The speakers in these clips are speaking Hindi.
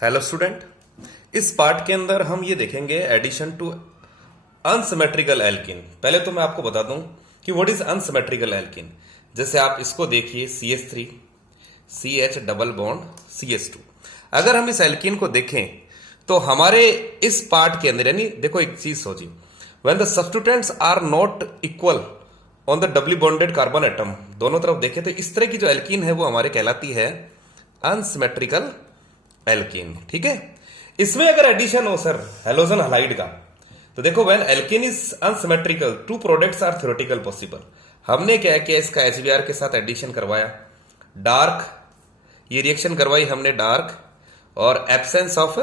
हेलो स्टूडेंट, इस पार्ट के अंदर हम ये देखेंगे एडिशन टू अनसिमेट्रिकल एल्कीन। पहले तो मैं आपको बता दूं कि व्हाट इज अनसिमेट्रिकल एल्कीन। जैसे आप इसको देखिए CH3 CH double bond CH2। अगर हम इस एल्कीन को देखें तो हमारे इस पार्ट के अंदर यानी देखो एक चीज सोचिए, when the substituents are not equal on the doubly bonded carbon atom, दोनों तरफ देखें तो इस तरह की जो एल्कीन है वो हमारे कहलाती है अनसिमेट्रिकल एल्कीन। ठीक है, इसमें अगर एडिशन हो सर हेलोजन हलाइड का, तो देखो when alkene is unsymmetrical two products are theoretical possible. हमने क्या किया, इसका HBr के साथ एडिशन करवाया, डार्क ये रिएक्शन करवाई हमने डार्क और एब्सेंस ऑफ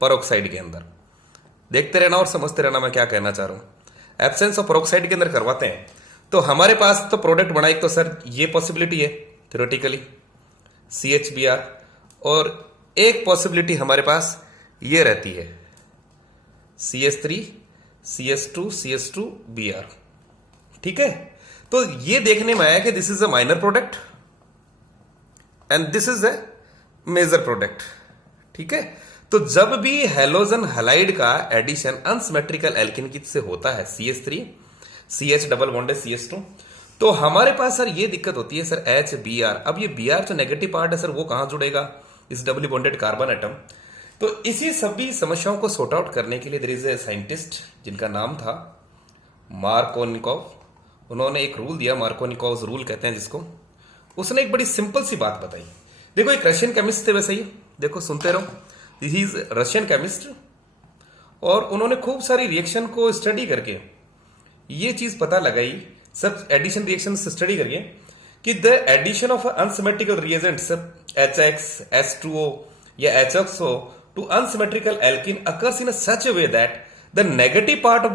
पेरोक्साइड के अंदर। देखते रहना और समझते रहना मैं क्या कहना चाह रहा हूं। एब्सेंस ऑफ पेरोक्साइड के अंदर करवाते हैं तो हमारे पास तो प्रोडक्ट बना, एक तो सर ये पॉसिबिलिटी है थ्योरेटिकली CHBr, और एक पॉसिबिलिटी हमारे पास ये रहती है CH3 CH2 CH2Br। ठीक है, तो ये देखने में आया कि this is a minor product and this is a major product. ठीक है, तो जब भी हेलोजन हलाइड का एडिशन अनसिमेट्रिकल एल्कीन से होता है CH3 CH double bond CH2, तो हमारे पास सर ये दिक्कत होती है सर HBr। अब ये Br जो नेगेटिव पार्ट है सर वो कहां जुड़ेगा, इस डबली बॉन्डेड कार्बन एटम। तो इसी सभी समस्याओं को सॉर्ट आउट करने के लिए देयर इज ए साइंटिस्ट जिनका नाम था मार्कोनिकोव। उन्होंने एक रूल दिया, मार्कोनिकोव रूल कहते हैं जिसको। उसने एक बड़ी सिंपल सी बात बताई। देखो एक रशियन केमिस्ट थे, वैसे ही देखो सुनते रहो, ही इज रशियन केमिस्ट, और उन्होंने खूब सारी रिएक्शन को स्टडी करके ये चीज पता लगाई, सब एडिशन रिएक्शन स्टडी करके, कि the addition of unsymmetrical reagents HX H2O या HXO to unsymmetrical alkene occurs in a such a way that the negative part of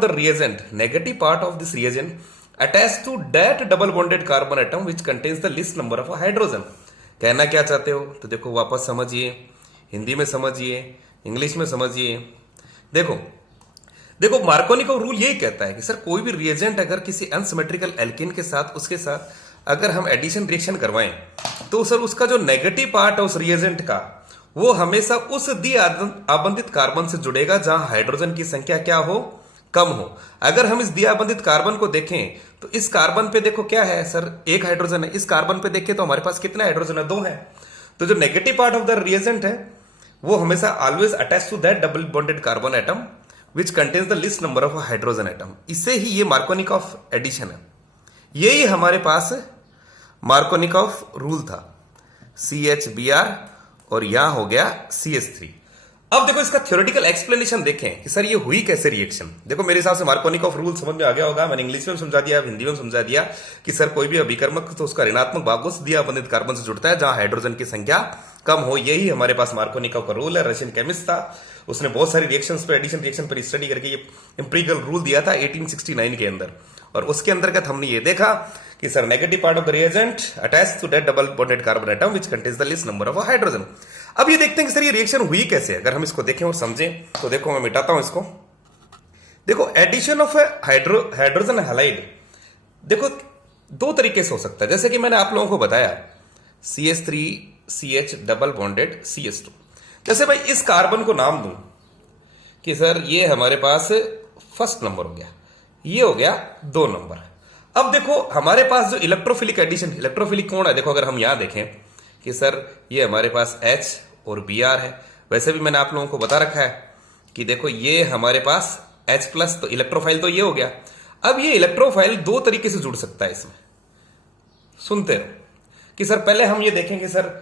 this reagent attached to that double bonded carbon atom which contains the least number of a hydrogen। कहना क्या चाहते हो, तो देखो वापस समझिए, हिंदी में समझिए, इंग्लिश में समझिए। देखो मार्कोनिकोव रूल यही कहता है कि सर कोई भी रिएजेंट अगर किसी अनसिमेट्रिकल एल्कीन के साथ उसके साथ अगर हम एडिशन रिएक्शन करवाएं तो सर उसका जो नेगेटिव पार्ट है उस रिएजेंट का वो हमेशा उस आबंधित कार्बन से जुड़ेगा जहां हाइड्रोजन की संख्या क्या हो, कम हो। अगर हम इस दियाबंधित कार्बन को देखें तो इस कार्बन पे देखो क्या है सर, एक हाइड्रोजन है। इस कार्बन पे देखें तो हमारे पास कितना हाइड्रोजन है, 2 है। तो जो negative part of the reagent है वो हमेशा always attach to that double bonded carbon atom which contains the least number of hydrogen atom. इससे ही ये मार्कोनिकोव एडिशन है। यही हमारे पास मार्कोनिकोव रूल था, CHBr और यहां हो गया CH3। अब देखो इसका थ्योरेटिकल एक्सप्लेनेशन देखें कि सर ये हुई कैसे रिएक्शन। देखो मेरे हिसाब से मार्कोनिकोव रूल समझ में आ गया होगा, मैंने इंग्लिश में समझा दिया, हिंदी में समझा दिया कि सर कोई भी अभिकर्मक तो उसका ऋणात्मक भाग उस दियाबंधित कार्बन से जुड़ता है जहां हाइड्रोजन की संख्या कम हो। यही हमारे पास मार्कोनिकोव का रूल है। रशियन केमिस्ट था, उसने बहुत सारी रिएक्शंस पे एडिशन रिएक्शन पर स्टडी करके ये एम्पिरिकल रूल दिया था 1869 के अंदर, और उसके अंतर्गत हमने ये देखा कि sir negative part of the reagent attach to that double bonded carbon atom which contains the least number of hydrogen. अब ये देखते हैं कि सर ये रिएक्शन हुई कैसे। अगर हम इसको देखें और समझें तो देखो मैं मिटाता हूं इसको। देखो एडिशन ऑफ हाइड्रोजन हैलाइड देखो 2 तरीके से हो सकता है, जैसे कि मैंने आप लोगों को बताया CH3 CH double bonded CH2। जैसे भाई इस कार्बन को नाम दूं कि सर ये हमारे पास फर्स्ट नंबर हो गया, ये हो गया 2 नंबर। अब देखो हमारे पास जो इलेक्ट्रोफिलिक एडिशन, इलेक्ट्रोफिलिक कौन है, देखो अगर हम यहां देखें कि सर ये हमारे पास H और Br है। वैसे भी मैंने आप लोगों को बता रखा है कि देखो ये हमारे पास H प्लस, तो इलेक्ट्रोफाइल तो ये हो गया। अब ये इलेक्ट्रोफाइल 2 तरीके से जुड़ सकता है इसमें। सुनते रहो कि सर पहले हम ये देखेंगे सर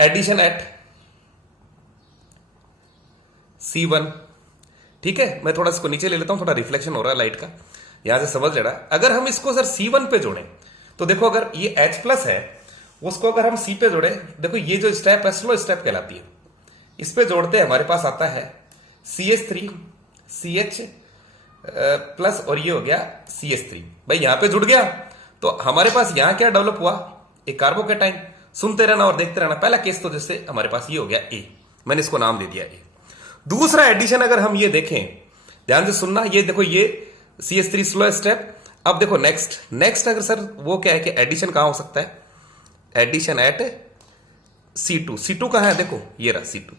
एडिशन एट C1। ठीक है, मैं थोड़ा इसको नीचे ले लेता हूं, थोड़ा रिफ्लेक्शन हो रहा है लाइट का, यहां से समझ लेना। अगर हम इसको सर C1 पे जोड़ें तो देखो अगर ये H प्लस है उसको अगर हम C पे जोड़े, देखो ये जो स्टेप है स्लो स्टेप कहलाती है। इस पे जोड़ते हमारे पास आता है CH3 CH प्लस और ये हो गया CH3। भाई यहां पे जुड़ गया तो हमारे पास यहां क्या डेवलप हुआ, एक कार्बोकेटाइन। सुनते रहना और देखते रहना। पहला केस तो जैसे हमारे पास ये हो गया A, मैंने इसको नाम दे दिया A। दूसरा एडिशन अगर हम ये देखें, ध्यान से सुनना, ये देखो ये CH3 स्लो स्टेप। अब देखो नेक्स्ट अगर सर वो क्या है कि एडिशन कहां हो सकता है, एडिशन एट C2 कहां है, देखो ये रहा C2।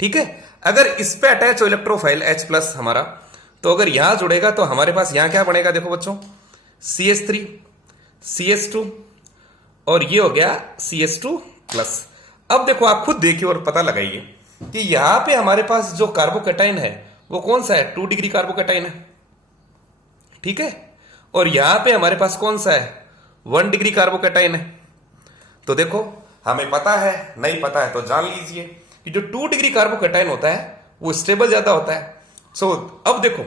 ठीक है। अगर इस पे अटैच हो इलेक्ट्रोफाइल H प्लस हमारा, तो अगर यहां जुड़ेगा तो हमारे पास यहां क्या बनेगा, देखो बच्चों, CH3 CH2 और ये हो गया CH2 प्लस। अब देखो आप खुद देखिए और पता लगाइए कि यहां पे हमारे पास जो कार्बोकैटाइन है वो कौन सा है, 2 डिग्री कार्बोकैटाइन है, ठीक है। और यहां पे हमारे पास कौन सा है, 1 डिग्री कार्बोकैटाइन है। तो देखो हमें पता है, नहीं पता है तो जान लीजिए कि जो 2 डिग्री कार्बोकैटाइन होता है वो स्टेबल ज्यादा होता है। सो अब देखो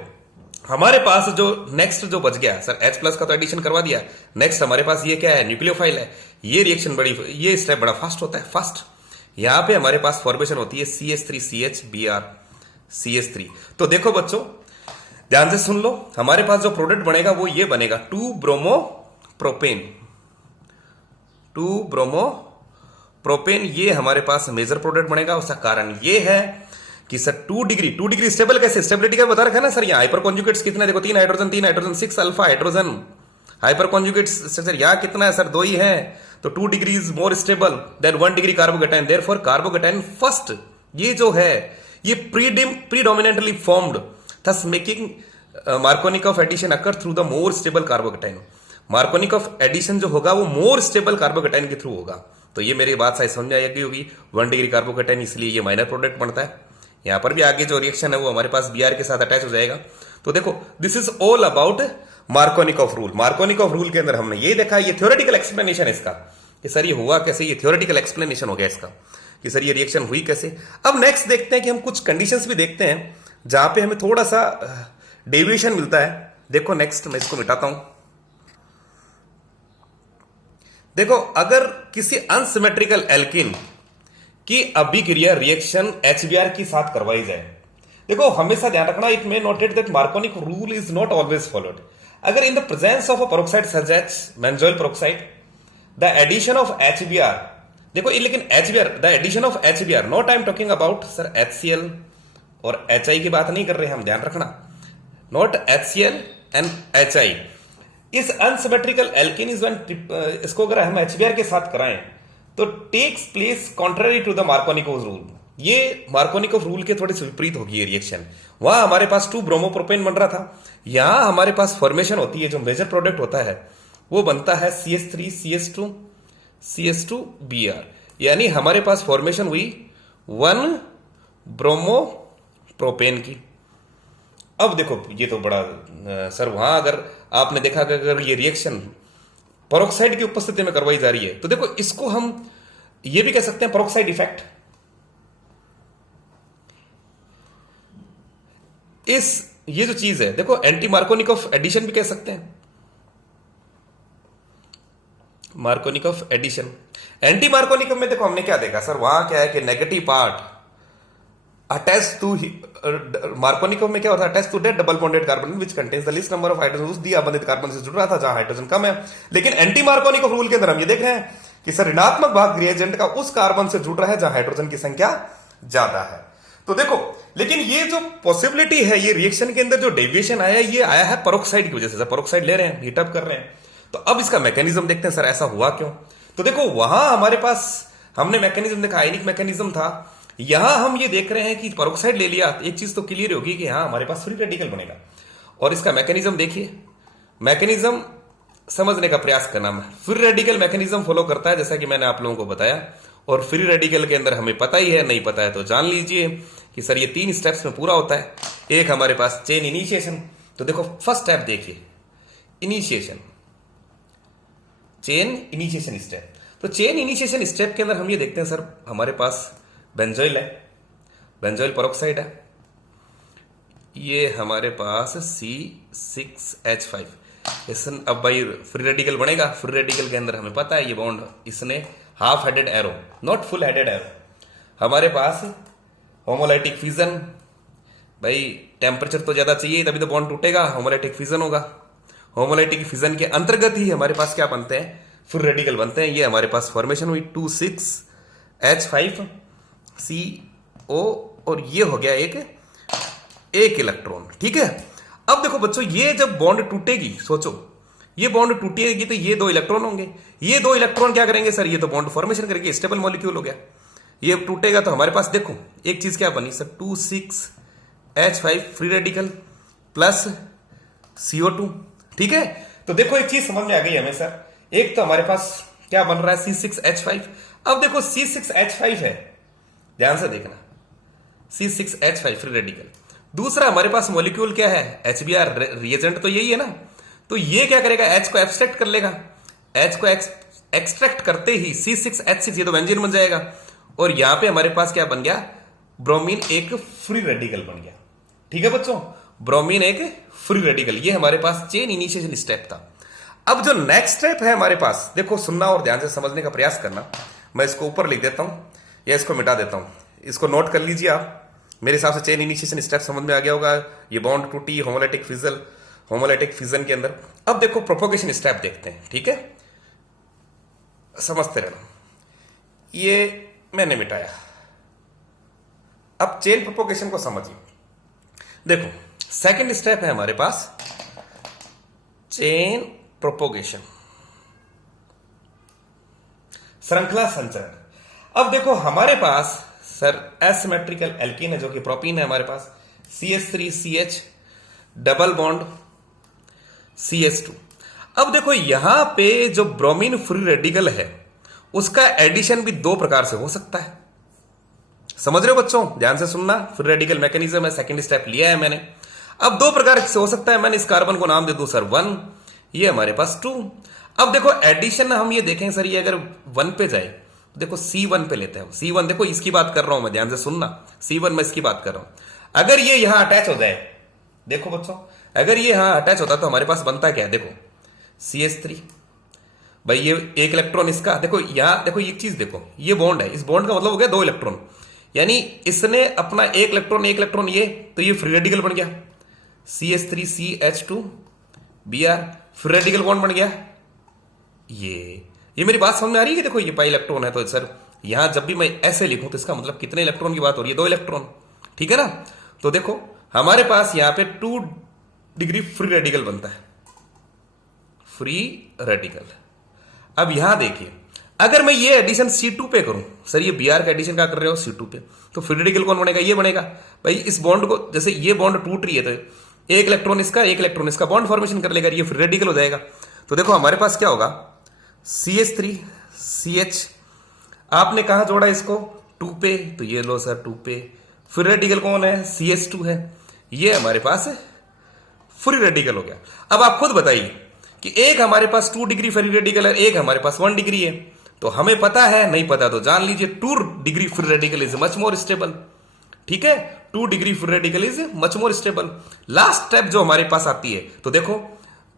हमारे पास जो नेक्स्ट जो बच गया, सर H प्लस का तो एडिशन करवा दिया, नेक्स्ट हमारे पास ये क्या है, न्यूक्लियोफाइल है। ये रिएक्शन बड़ी, ये स्टेप बड़ा फास्ट होता है, फास्ट। यहां पे हमारे पास फॉर्मेशन होती है CH3CH BR CH3। तो देखो बच्चों ध्यान से सुन लो, हमारे पास जो प्रोडक्ट बनेगा वो ये बनेगा 2 ब्रोमो प्रोपेन। ये हमारे पास मेजर प्रोडक्ट बनेगा। उसका कारण ये है कि सर 2 डिग्री स्टेबल कैसे, स्टेबिलिटी का बता रखा है ना सर। यहाँ हाइपर कॉन्जुगेट्स कितने, देखो 3 hydrogen 6 alpha hydrogen. Hyper conjugates structure यहाँ कितना है सर, 2 ही है। तो 2 degree is more stable than 1 degree carbocation. Therefore carbocation first, ये जो है ये predominantly formed, thus making Markovnikov addition occur through the more stable carbocation. Markovnikov addition जो होगा वो मोर स्टेबल कार्बोकैटाइन के थ्रू होगा। तो ये मेरी बात सही समझ आएगी होगी, 1 डिग्री कार्बोकैटाइन, इसलिए ये माइनर प्रोडक्ट बनता है। यहां पर भी आगे जो रिएक्शन है वो हमारे पास Br के साथ अटैच हो जाएगा। तो देखो this is all about Markovnikov rule. Markovnikov rule के अंदर हमने ये देखा, ये थ्योरेटिकल एक्सप्लेनेशन है इसका कि सर ये हुआ कैसे, ये थ्योरेटिकल एक्सप्लेनेशन हो गया इसका कि सर ये रिएक्शन हुई कैसे। अब नेक्स्ट देखते हैं कि हम कुछ कंडीशंस भी देखते हैं जहां पे हमें थोड़ा सा डेविएशन मिलता है। देखो नेक्स्ट मैं इसको मिटाता हूं। देखो अगर किसी अनसिमेट्रिकल एल्किन की अभिक्रिया रिएक्शन HBr के साथ करवाई जाए, देखो हमेशा ध्यान रखना, it may noted that Markovnikov rule is not always followed. अगर in the presence of a peroxide such as benzoyl peroxide the addition of HBr, देखो लेकिन HBr, the addition of HBr, not I am talking about sir HCl और HI की बात नहीं कर रहे हम, ध्यान रखना, नॉट HCl एंड HI। इस अनसिमेट्रिकल एल्केन इज वन, इसको अगर हम HBr के साथ कराएं तो takes place contrary to the Markovnikov rule. ये मार्कोनिकॉफ रूल के थोड़े से विपरीत होगी ये रिएक्शन। वहां हमारे पास 2 ब्रोमोप्रोपेन बन रहा था, यहां हमारे पास फॉर्मेशन होती है, जो मेजर प्रोडक्ट होता है वो बनता है CH3 CH2 Br, यानी हमारे पास फॉर्मेशन हुई 1 ब्रोमोप्रोपेन की। अब देखो ये तो बड़ा सर, वहां अगर आपने देखा कि अगर ये रिएक्शन पेरोक्साइड की उपस्थिति में करवाई जा रही है तो देखो इसको हम ये भी कह सकते हैं पेरोक्साइड इफेक्ट। ये जो चीज है देखो एंटी मार्कोनिकॉफ एडिशन भी कह सकते हैं। मार्कोनिकॉफ एडिशन, एंटी मार्कोनिकॉफ में देखो हमने क्या देखा सर, वहां क्या है कि negative part attach to, Markovnikov में क्या होता है, attach to that double bonded carbon which contains the least number of hydrogen, उस दी आबंधित कार्बन से जुड़ रहा था जहां हाइड्रोजन कम है। लेकिन एंटी मार्कोनिकॉफ रूल के अंदर हम ये देख रहे हैं कि सर ऋणात्मक भाग रिएजेंट का उस कार्बन से जुड़ रहा है जहां हाइड्रोजन की संख्या ज्यादा है। तो देखो लेकिन ये जो पॉसिबिलिटी है, ये रिएक्शन के अंदर जो डेविएशन आया, ये आया है पेरोक्साइड की वजह से। पेरोक्साइड ले रहे हैं, हीटअप कर रहे हैं, तो अब इसका मैकेनिज्म देखते हैं सर ऐसा हुआ क्यों। तो देखो वहां हमारे पास हमने मैकेनिज्म देखा, आयनिक मैकेनिज्म था। यहां हम ये देख रहे हैं कि पेरोक्साइड ले लिया, एक चीज तो क्लियर होगी कि यहां हमारे पास फ्री रेडिकल बनेगा। और इसका मैकेनिज्म देखिए, मैकेनिज्म समझने का प्रयास करना। फ्री रेडिकल मैकेनिज्म फॉलो करता है जैसा कि मैंने आप लोगों को बताया, और फ्री रेडिकल के अंदर हमें पता ही है, नहीं पता है तो जान लीजिए कि सर ये 3 स्टेप्स में पूरा होता है। एक हमारे पास चेन इनिशिएशन, तो देखो फर्स्ट स्टेप देखिए, इनिशिएशन, चेन इनिशिएशन स्टेप। तो चेन इनिशिएशन स्टेप के अंदर हम ये देखते हैं सर हमारे पास बेंजोइल है, बेंजोइल पेरोक्साइड है, ये हमारे पास C6H5। अब भाई फ्री रेडिकल बनेगा, फ्री रेडिकल के अंदर हमें पता है ये बॉन्ड, इसने half headed arrow, not full headed arrow. हमारे पास होमोलाइटिक फिजन, भाई टेम्परेचर तो ज्यादा चाहिए तभी तो बॉन्ड टूटेगा, होमोलाइटिक फिजन होगा। होमोलाइटिक फिजन के अंतर्गत ही हमारे पास क्या बनते हैं, फ्री रेडिकल बनते हैं। ये हमारे पास फॉर्मेशन हुई 2,6H5CO, और ये हो गया एक इलेक्ट्रॉन, ठीक है। अब देखो बच्चों, ये जब बॉन्ड टूटेगी, सोचो ये बॉन्ड टूटेगी तो ये 2 इलेक्ट्रॉन होंगे। ये 2 इलेक्ट्रॉन क्या करेंगे सर, ये तो बॉन्ड फॉर्मेशन करेंगे, स्टेबल मॉलिक्यूल हो गया। ये टूटेगा तो हमारे पास देखो एक चीज क्या बनी sir, 2,6H5 free radical plus CO2। ठीक है, तो देखो एक चीज समझ में आ गई हमें सर, एक तो हमारे पास क्या बन रहा है C6H5। अब देखो C6H5 है, ध्यान से देखना, C6H5 फ्री रेडिकल। दूसरा हमारे पास मॉलिक्यूल क्या है, HBr रिएजेंट तो यही है ना, तो ये क्या करेगा, H को एब्स्ट्रैक्ट कर लेगा, H को एक्सट्रैक्ट करते ही C6H6 ये तो बेंजीन बन जाएगा, और यहां पे हमारे पास क्या बन गया, ब्रोमीन एक फ्री रेडिकल बन गया। ठीक है बच्चों, ब्रोमीन एक फ्री रेडिकल, ये हमारे पास चेन इनिशिएशन स्टेप था। अब जो नेक्स्ट स्टेप है हमारे पास, देखो सुनना और ध्यान से समझने का प्रयास करना। मैं इसको ऊपर लिख देता हूं या इसको मिटा देता हूं, इसको नोट कर लीजिए आप। मेरे हिसाब से चेन इनिशिएशन स्टेप समझ में आ गया होगा, ये बॉन्ड टूटी होमोलाइटिक फिजन के अंदर। अब देखो प्रोपोगेशन स्टेप देखते हैं, ठीक है, समझते रहना। ये मैंने मिटाया, अब चेन प्रोपोगेशन को समझिए। देखो सेकंड स्टेप है हमारे पास चेन प्रोपोगेशन, श्रृंखला संचरण। अब देखो हमारे पास सर एसिमेट्रिकल एल्कीन है जो कि प्रोपीन है हमारे पास, CH3CH डबल बॉन्ड CH2। अब देखो यहां पे जो ब्रोमीन फ्री रेडिकल है उसका एडिशन भी दो प्रकार से हो सकता है, समझ रहे हो बच्चों, ध्यान से सुनना। फ्री रेडिकल मैकेनिज्म है, सेकंड स्टेप लिया है मैंने। अब दो प्रकार से हो सकता है, मैंने इस कार्बन को नाम दे दूं सर 1, ये हमारे पास 2। अब देखो एडिशन हम ये देखें सर, ये अगर 1 पे जाए, देखो C1 पे लेते हैं, C1 देखो इसकी बात कर रहा हूं मैं, ध्यान से सुनना, C1 में इसकी बात कर रहा हूं। अगर ये यहां अटैच हो जाए, देखो बच्चों अगर ये यहां अटैच होता तो हमारे पास बनता क्या है, देखो CH3, भाई ये एक इलेक्ट्रॉन इसका, देखो यहां देखो एक चीज देखो, ये बॉन्ड है, इस बॉन्ड का मतलब हो गया 2 इलेक्ट्रॉन, यानी इसने अपना एक इलेक्ट्रॉन ये, तो ये फ्री रेडिकल बन गया, CH3CH2 Br free radical bond बन गया। ये मेरी बात समझ में आ रही है कि देखो ये पाई इलेक्ट्रॉन है, तो सर यहां जब भी मैं ऐसे लिखूं तो इसका मतलब कितने इलेक्ट्रॉन की बात हो रही है, 2 इलेक्ट्रॉन, ठीक है ना। तो देखो हमारे पास यहां पे 2 डिग्री फ्री रेडिकल बनता है, फ्री रेडिकल। अब यहां देखिए अगर मैं ये एडिशन C2 पे करूं, सर ये Br का एडिशन क्या कर रहे हो C2 पे, तो फ्री रेडिकल कौन बनेगा, ये बनेगा। भाई इस बॉन्ड को, जैसे ये बॉन्ड टूट रही है तो एक इलेक्ट्रॉन इसका बॉन्ड फॉर्मेशन कर लेगा, ये फ्री रेडिकल हो जाएगा। तो देखो हमारे पास क्या होगा, CH3CH, आपने कहां जोड़ा इसको 2 पे, तो ये लो सर 2 पे, फ्री रेडिकल कौन है, CH2 है, ये हमारे पास फ्री रेडिकल हो गया। अब आप खुद बताइए कि एक हमारे पास 2 डिग्री फ्री रेडिकल है, एक हमारे पास 1 डिग्री है, तो हमें पता है, नहीं पता तो जान लीजिए 2 degree free radical is much more stable. ठीक है, 2 degree free radical is much more stable. Last step जो हमारे पास आती है, तो देखो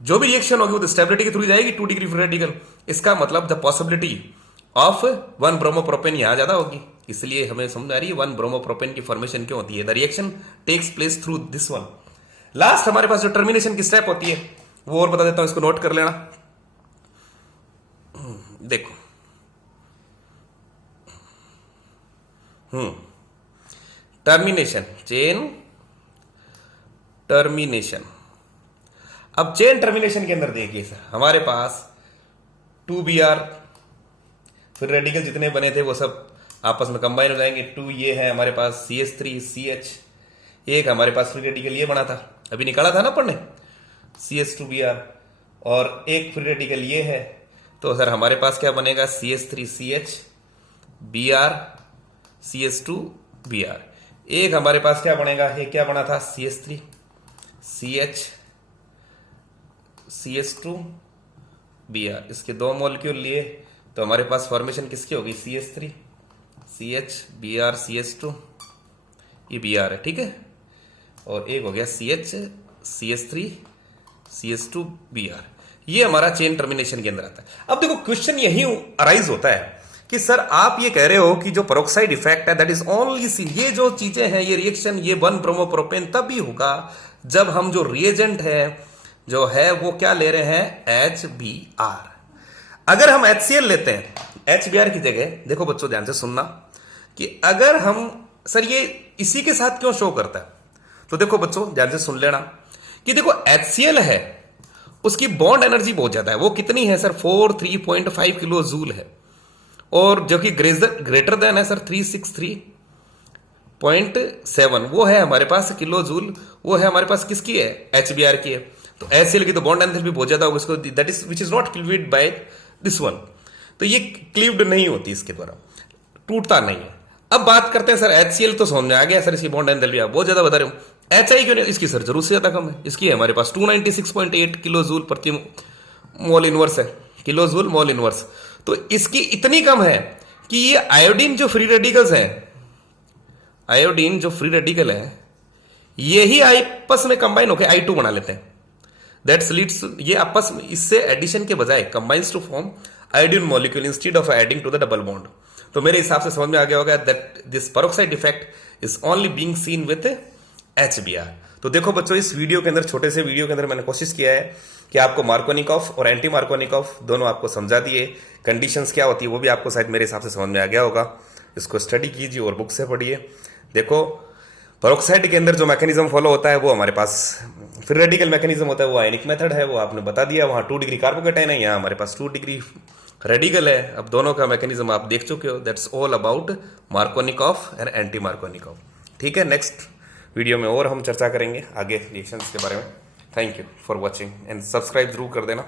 जो भी रिएक्शन होगी वो तो स्टेबिलिटी के थ्रू जाएगी, 2 डिग्री फ्री रेडिकल, इसका मतलब द पॉसिबिलिटी ऑफ 1 ब्रोमोप्रोपेन यहां ज्यादा होगी, इसलिए हमें समझ आ रही है 1 ब्रोमोप्रोपेन की फॉर्मेशन क्यों होती है, the reaction takes place through this one. Last हमारे पास जो टर्मिनेशन की स्टेप होती है वो और बता देता हूं, इसको नोट कर लेना। देखो टर्मिनेशन, चेन टर्मिनेशन। अब चेन टर्मिनेशन के अंदर देखिए सर, हमारे पास 2Br फिर रेडिकल जितने बने थे वो सब आपस में कंबाइन हो जाएंगे, 2 ये है हमारे पास CH3CH, एक हमारे पास फ्री रेडिकल ये बना था, अभी निकाला था ना पढ़ने, CH2Br, और एक फ्री रेडिकल ये है, तो सर हमारे पास क्या बनेगा, CH3CH Br CH2Br। एक हमारे पास क्या बनेगा, ये क्या बना था, CH3CH CH2Br, इसके 2 मॉलिक्यूल लिए तो हमारे पास फॉर्मेशन किसकी होगी, CH3CH Br CH2, ये Br है, ठीक है, और एक हो गया CH3 CH2 Br, ये हमारा चेन टर्मिनेशन के अंदर आता है। अब देखो क्वेश्चन यही अराइज होता है कि सर आप ये कह रहे हो कि जो पेरोक्साइड इफेक्ट है दैट इज ओनली सी, ये जो चीजें हैं, ये रिएक्शन, ये 1 ब्रोमोप्रोपेन तभी होगा जब हम जो रिएजेंट है जो है वो क्या ले रहे हैं, HBr। अगर हम HCl लेते हैं HBr की जगह, देखो बच्चों ध्यान से सुनना कि अगर हम, सर ये इसी के साथ क्यों शो करता है, तो देखो बच्चों ध्यान से सुन लेना कि देखो HCl है, उसकी बॉन्ड एनर्जी बहुत ज्यादा है, वो कितनी है सर, 3.5 किलो जूल है, और जो कि ग्रेटर देन है सर 363.7, वो है हमारे पास किलो जूल, वो है हमारे पास किसकी है, HBr की है। तो HCl की तो बॉन्ड एंथैल्पी बहुत ज्यादा होगी, इसको that is which is not cleaved by this one. तो ये क्लीव्ड नहीं होती इसके द्वारा, टूटता नहीं है। अब बात करते हैं सर HCl, तो समझ में आ गया सर इसकी बॉन्ड एंथैल्पी आप बहुत ज्यादा बता रहे हो। HI क्यों नहीं, इसकी सर जरूर से ज्यादा कम है। इसकी है हमारे पास 296.8 किलो जूल प्रति मोल इनवर्स है, किलो जूल मोल इनवर्स। तो इसकी इतनी कम है कि ये आयोडीन जो फ्री रेडिकल्स हैं, आयोडीन जो फ्री रेडिकल है, ये ही आपस में कंबाइन होकर I2 बना लेते हैं। दैट्स लीड्स, ये आपस में इससे एडिशन के बजाय combines to form iodine molecule instead of adding to the double bond. तो मेरे हिसाब से समझ में आ गया होगा that this peroxide effect is only being seen with HBr। तो देखो बच्चों, इस वीडियो के अंदर, छोटे से वीडियो के अंदर मैंने कोशिश किया है कि आपको मार्कोनिकॉफ और एंटी मार्कोनिकॉफ दोनों आपको समझा दिए। कंडीशंस क्या होती है वो भी आपको शायद मेरे हिसाब से समझ में आ गया होगा। इसको स्टडी कीजिए और बुक से पढ़िए। देखो, पेरोक्साइड के अंदर जो मैकेनिज्म फॉलो होता है वो हमारे पास फ्री रेडिकल मैकेनिज्म होता है, वो आयनिक मेथड है, वो आपने बता दिया। वहाँ 2 डिग्री कार्बोकेटाइन है, यहाँ हमारे पास 2 डिग्री रेडिकल है। अब दोनों का मैकेनिज्म आप देख चुके हो। That's all about Markovnikov and anti Markovnikov. ठीक है, नेक्स्ट वीडियो में और हम चर्चा करेंगे आगे रिएक्शंस के बारे में। Thank you for watching and subscribe जरूर कर देना।